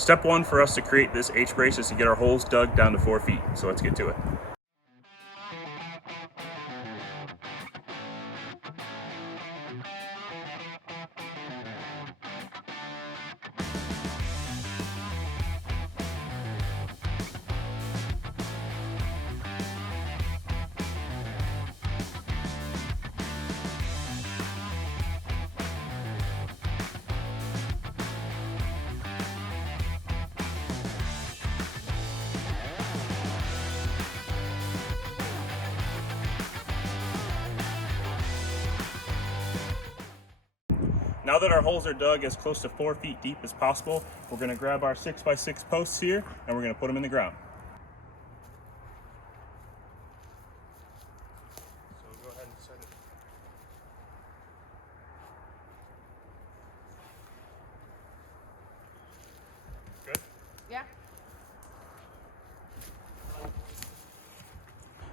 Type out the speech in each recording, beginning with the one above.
Step one for us to create this H-brace is to get our holes dug down to 4 feet. So let's get to it. Now that our holes are dug as close to 4 feet deep as possible, we're going to grab our 6x6 posts here and we're going to put them in the ground. So go ahead and set it. Good? Yeah.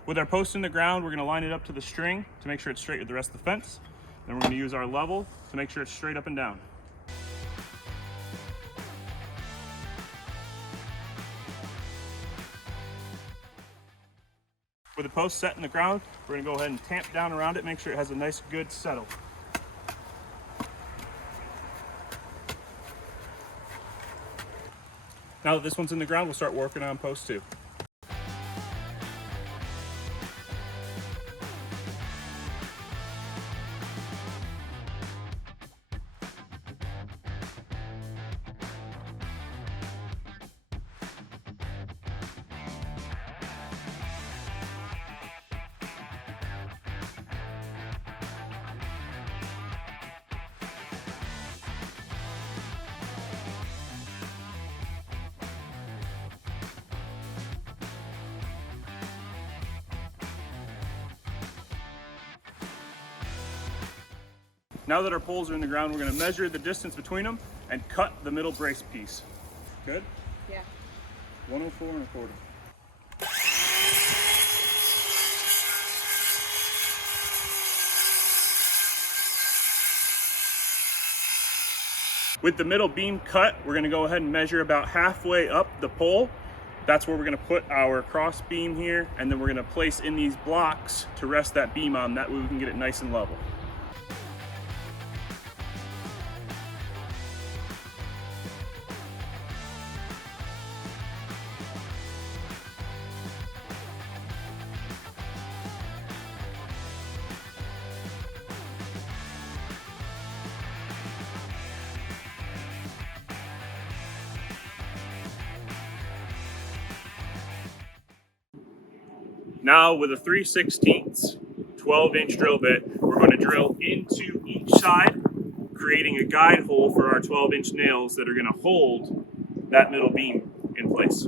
With our post in the ground, we're going to line it up to the string to make sure it's straight with the rest of the fence. Then we're going to use our level to make sure it's straight up and down. With the post set in the ground, we're going to go ahead and tamp down around it, make sure it has a nice good settle. Now that this one's in the ground, we'll start working on post 2. Now that our poles are in the ground, we're going to measure the distance between them and cut the middle brace piece. Good? Yeah. 104 1/4. With the middle beam cut, we're going to go ahead and measure about halfway up the pole. That's where we're going to put our cross beam here, and then we're going to place in these blocks to rest that beam on. That way we can get it nice and level. Now with a 3/16 12-inch drill bit, we're going to drill into each side, creating a guide hole for our 12-inch nails that are going to hold that middle beam in place.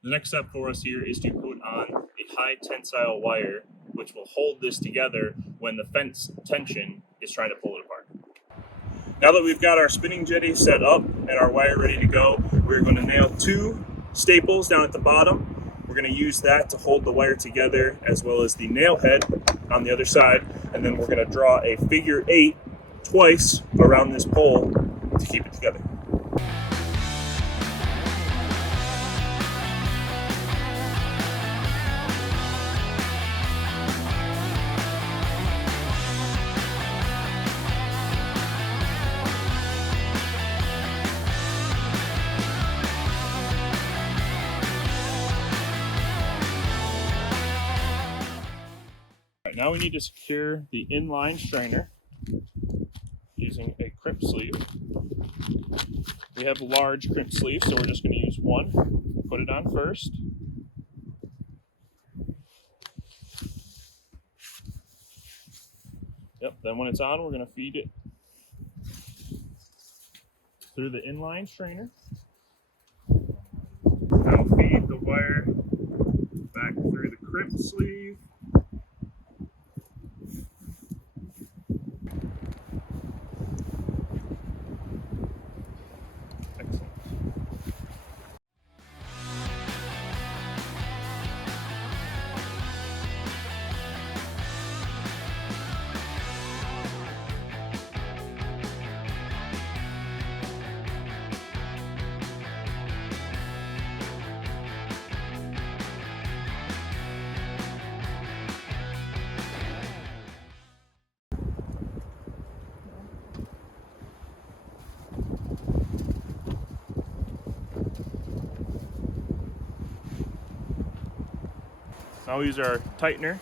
The next step for us here is to put on a high tensile wire, which will hold this together when the fence tension is trying to pull it apart. Now that we've got our spinning jetty set up and our wire ready to go, we're going to nail 2 staples down at the bottom. We're going to use that to hold the wire together as well as the nail head on the other side, and then we're going to draw a figure 8 twice around this pole to keep it together. Now we need to secure the inline strainer using a crimp sleeve. We have large crimp sleeves, so we're just going to use one. Put it on first. Yep, then when it's on, we're going to feed it through the inline strainer. Now feed the wire back through the sleeve. Excellent. Now we use our tightener.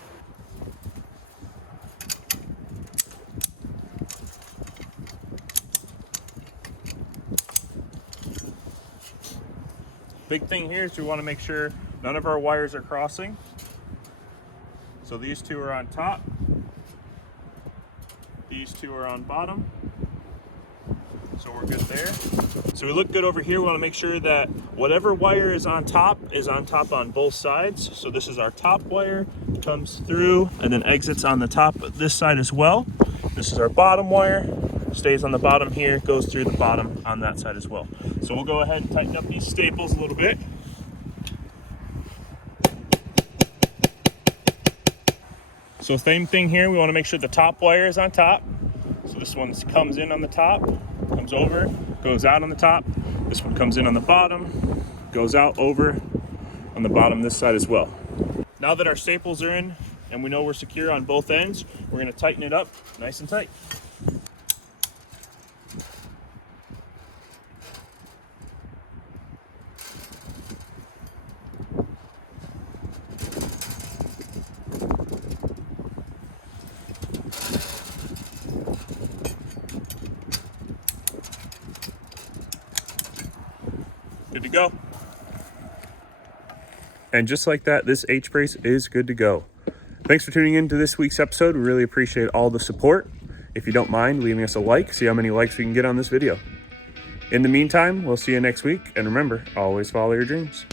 Big thing here is we want to make sure none of our wires are crossing. So these two are on top, these two are on bottom. So we're good there. So we look good over here. We want to make sure that whatever wire is on top on both sides. So this is our top wire, comes through and then exits on the top of this side as well. This is our bottom wire, stays on the bottom here, goes through the bottom on that side as well. So we'll go ahead and tighten up these staples a little bit. So same thing here, we want to make sure the top wire is on top. So this one comes in on the top, comes over, goes out on the top. This one comes in on the bottom, goes out over on the bottom this side as well. Now that our staples are in and we know we're secure on both ends, we're going to tighten it up nice and tight. Good to go. And just like that, this H-brace is good to go. Thanks for tuning in to this week's episode. We really appreciate all the support. If you don't mind leaving us a like, see how many likes we can get on this video. In the meantime, we'll see you next week. And remember, always follow your dreams.